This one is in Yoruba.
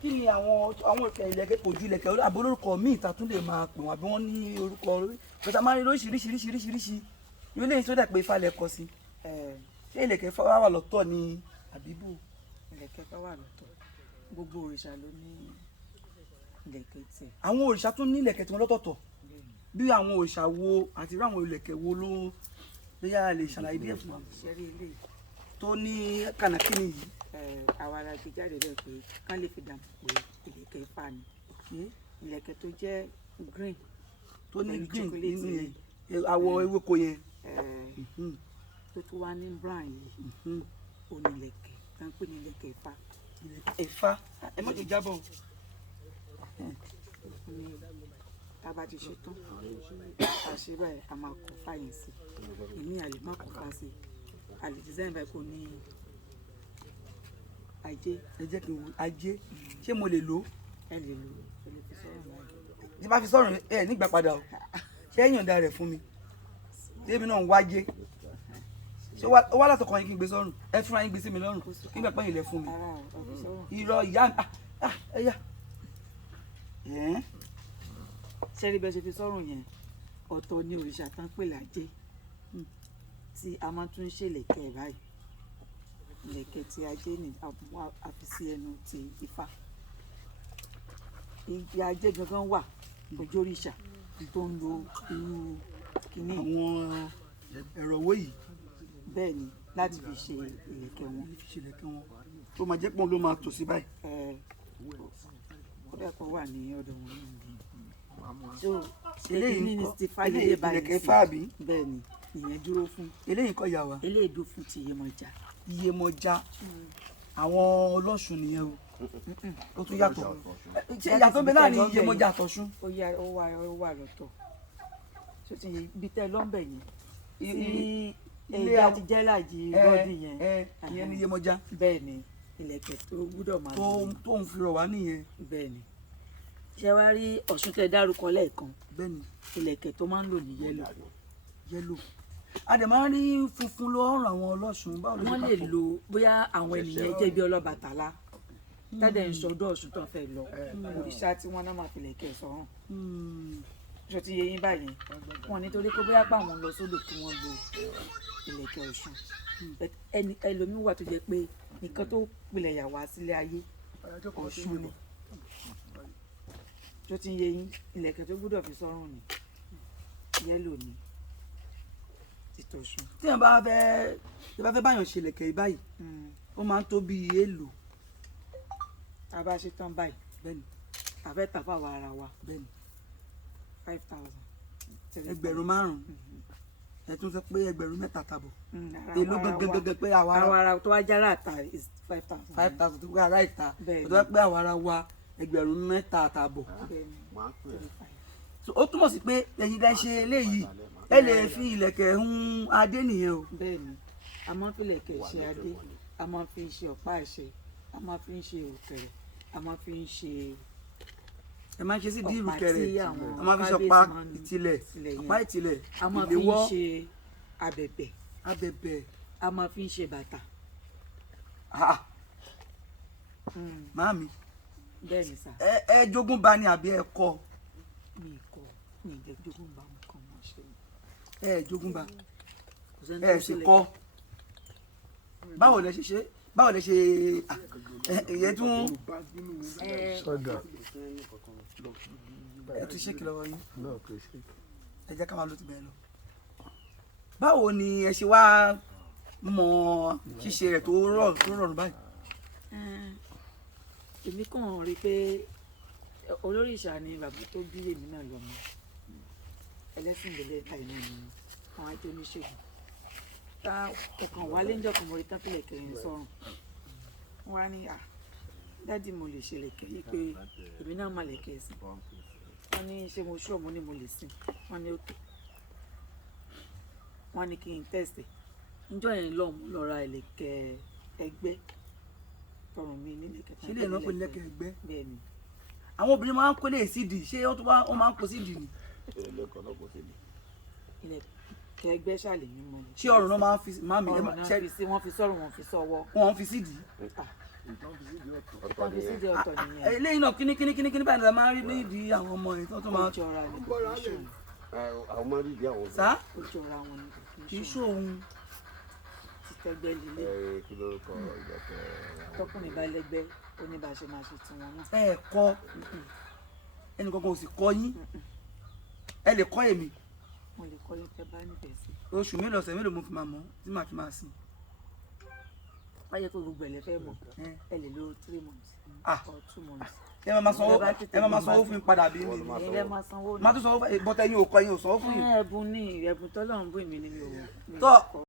kí ni àwọn ìlẹ̀kẹ̀ kò ju ìlẹ̀kẹ̀ abolórúkọ míì ta tún lè máa pè wọ́n àbí wọ́n ní orúkọ pẹ̀tà máa ń rí lóríṣiríṣiríṣiríṣi ìwé lẹ́yìn tó dà pé Ifá lẹ kọ sí ṣé ìlẹ̀kẹ̀ Ifá wà lọ́tọ̀ ni àbíbò. Ìlẹ̀kẹ̀ Ifá wà lọ́tọ̀, gbogbo òrìṣà ló ní ìlẹ̀kẹ̀ tiẹ̀. àwọn òrìṣà tún ní ìlẹ̀kẹ̀ tí wọ́n lọ́tọ̀ọ̀tọ̀ bí àwọn òrìṣà wo àti irú àwọn ìlẹ̀kẹ̀ wo ló yára lè ṣàlàyé díẹ̀ fún wa. ṣẹ́rí eléyìí tó ní kànákìnì yìí. àwa ara gbé jáde lọ pé kán lè fi dàmú pé ìlẹ̀kẹ̀ Ifá ni ìlẹ̀kẹ̀ tó jẹ́ green tó ní green nínú àwọ̀ ewéko yẹn tó tún wá ní brown yìí onílẹ̀kẹ̀ tá ń pè ní ìlẹ̀kẹ̀ Ifá. ìlẹ̀kẹ̀ Ifá ẹ má jẹ́ jábọ̀. tá a bá ti ṣe tán àṣẹ báyìí a máa kọ fáyín sí ìní àlè má kọ fá sí àlè design báyìí kò ní ajé. ẹ jẹ́ kí n wo ajé ṣé mo lè lò ó. ẹ lè lò ó lè fi sọ́run báyìí. tí bá fi sọ́run ẹ nígbà padà o ṣé ẹ̀yàn da rẹ̀ fún mi tèmi náà ń wájé ṣé wá látọkàn yín kí n gbé sọ́run ẹ fúnra yín gbé sí mi lọ́rùn kí n gbà pẹ́yìn lẹ̀ fún mi. irọ́ ìyá ẹ̀yà. ṣẹ́rí bẹ́ẹ̀ ṣe fi sọ́run yẹn ọ̀tọ̀ ni òrìṣà tán pè lájé tí a máa tún ṣèlẹ̀kẹ̀ báyìí ìlẹ̀kẹ̀ tí ajé ni a fi sí ẹnu ti Ifá. ìgbé ajé gangan wà ojú òrìṣà tó ń lo irú kìíní. àwọn ẹ̀rọ owó yìí. bẹ́ẹ̀ ni láti fi ṣe ìlẹ̀kẹ̀ wọn. tó máa jẹ́ pọ́n ló máa tò sí báyìí. ó dẹ́kun wà ní ọ̀dọ̀ wọn ní ìdí. eléyìí ní ti Ifá eléyìí ìlẹ̀kẹ̀ Ifá àbí. bẹ́ẹ̀ ni ìyẹn dúró fún. eléyìí kọ́ yà wá. eléyìí dúró fún ti Iyemọja. Iyemọja àwọn ọlọ́ṣun nìyẹn o ó tún yàtọ̀ ṣe ìyàtọ̀ bẹ láàrin Iyemọja àtọ̀ṣun. ó wà lọ́tọ̀ tó ti yẹ ibi tẹ́ lọ́nbẹ̀ yẹn tí ilé àtijọ́ làjì rọ́ọ̀dì yẹn ìyẹn ni Iyemọja. bẹ́ẹ̀ ni ìlẹ̀kẹ̀ tó gbúdọ̀ máa lò tó ń fi rọ̀ wá nìyẹn. bẹ́ẹ̀ ni ṣé wàá rí Ọ̀ṣun tẹ́ dárúkọ lẹ́ẹ̀kan. bẹ́ẹ̀ ni ìlẹ̀kẹ̀ tó máa ń lò ní yẹ́lò a dẹ̀ máa ń rí funfun lọ́rùn àwọn ọlọ́ṣun. wọ́n lè lo bóyá àwọn ènìyàn jẹ́ bí Ọlọ́bàtálá tẹ́lẹ̀ ń sọdọ̀ Ọ̀ṣun tó ń fẹ́ lọ òrìṣà tí wọ́n náà máa fi lẹ̀kẹ̀ sọ́rùn. ṣé ti yé yín báyìí wọn nítorí pé bóyá pàwọn lọ sódò kí wọ́n lo ìlẹ̀kẹ̀ Ọ̀ṣun ẹlòmíín wà tó jẹ́ pé nǹkan tó pilẹ̀ yà wá sílé ayé Ọ̀ṣun ni. ṣé ti yé yín ìlẹ̀kẹ̀ tó gbúdọ̀ fi sọ́rùn ni yẹ́lò ni títọ̀ṣun. tí wọ́n bá fẹ́ báyọ̀ ṣe ìlẹ̀kẹ̀ báyìí ó máa ń tó bíi èèlò. a bá ṣe tán báyìí bẹ́ẹ̀ni a fẹ́ tà fáwọn ara wa bẹ́ẹ̀ni 5,000. ẹgbẹ̀rún 5,000 ẹ tún sọ pé ẹgbẹ̀rún 3,000 èlò gangan pé àwọn ara tó wá jára àtà is 5,000. 5,000 tó gbé ara ìta tó wá pé àwọn ara wa ẹgbẹ̀rún 3,000. ó túmọ̀ sí pé ẹ̀yin dá ṣe eléyìí ẹ lè fi ìlẹ̀kẹ̀ hun adé nìyẹn o. bẹ́ẹ̀ni a máa ń fi ìlẹ̀kẹ̀ ṣe adé a máa fi ń ṣe ọ̀pá àṣẹ a máa fi ń ṣe òkèrè a máa fi ń ṣe. ẹ máa ń ṣe sí di ìrùkẹ̀rẹ̀ a máa fi ṣe ọ̀pá ìtìlẹ̀ ọ̀pá ìtìlẹ̀ a máa fi ń ṣe abẹ̀bẹ̀ a máa fi ń ṣe bàtà. màámi bẹ́ẹ̀ni sà. ẹ jogún bá ní àbí ẹ kọ́. mi kọ́ mi ì jẹ́ jogún bá mi kọ́ mọ́ ṣe. ẹ jogún bá ẹ sì kọ́ báwo lẹ ṣe ṣe báwo lẹ ṣe ìyẹn tún ẹ tún ṣe kìlọ̀ wọ̀nyí ẹ jẹ́ ká máa lọ ti bẹ̀rẹ̀ lọ. báwo ni ẹ ṣe wá mọ ṣíṣe rẹ̀ tó rọrùn báyìí. èmi kàn rí i pé olórí ìṣà ni bàbá tó bí èmi náà lọ́mọ ẹlẹ́sìn ìbílẹ̀ ta ìmọ̀ ni àwọn ajé oníṣègùn ta ọkàn wálé ń jọkàn mọ́rí tán fìlẹ̀ kẹrin sọ́run wọ́n á ní dádì mo lè ṣe lẹ̀kẹ̀ yìí pé èmi náà má lẹ̀kẹ̀ sí wọ́n ní ṣé mo ṣú ọ̀mọ́ ni mo lè sìn wọ́n ní òkè wọ́n ní kí n tẹ̀sẹ̀ níjọ́ yẹn lọ ra ìlẹ̀kẹ̀ ẹgbẹ́ tọrùn mi nílẹ̀kẹ̀ tán. ṣé lè rán pé lẹ̀kẹ̀ ẹgbẹ́. bẹ́ẹ̀ ni. àwọn obìnrin máa ń kó lè sídìí ṣé ó máa ń kó sídìí ni. ẹgbẹ́ ṣàlẹ̀ mi mọ̀. ṣé ọrùn náà máa ń fi mami ọrùn náà fi sí wọ́n fi sọ́rùn wọ́n fi sọ́wọ́. wọ́n fi sídìí. wọ́n fi sídìí ọ̀tọ̀ nìyẹn. eléyìí náà kíní báyìí la máa ń rí nídìí àwọn ọmọ yìí tó máa. ó jọra ní àwọn máa rí ìdí àwọn. sá ó jọra wọn ní kì í ṣòun. ti tẹ́gbẹ́ lílé. kí ló kọ ìgbà tẹ. tọkùnrin bá lẹ́gbẹ́ ó ní bá ṣe máa ṣe tiwọn náà. ẹ kọ́ ẹnì kankan ò sì kọ́ yín ẹ lè kọ́ èmi. mo lè kọ́ yín tẹ́ bá nífẹ̀ẹ́ sí. oṣù mélòó ọ̀sẹ̀ mélòó mo fi máa mọ̀ tí màá fi máa sìn. báyẹ̀ tó gbogbo ẹ̀lẹ́ fẹ́ mọ̀ ẹ lè lo 3 months or 2 months. ẹ máa máa sanwó fún mi padà bí mi. ilé máa sanwó ní. má tún sanwó bọ́tẹ́ yín ò kọ́ yín ò sanwó fún yín. ẹ̀bùn ní ẹ̀bùn tọ́lọ́run bùn mí ni mi ò. tọ́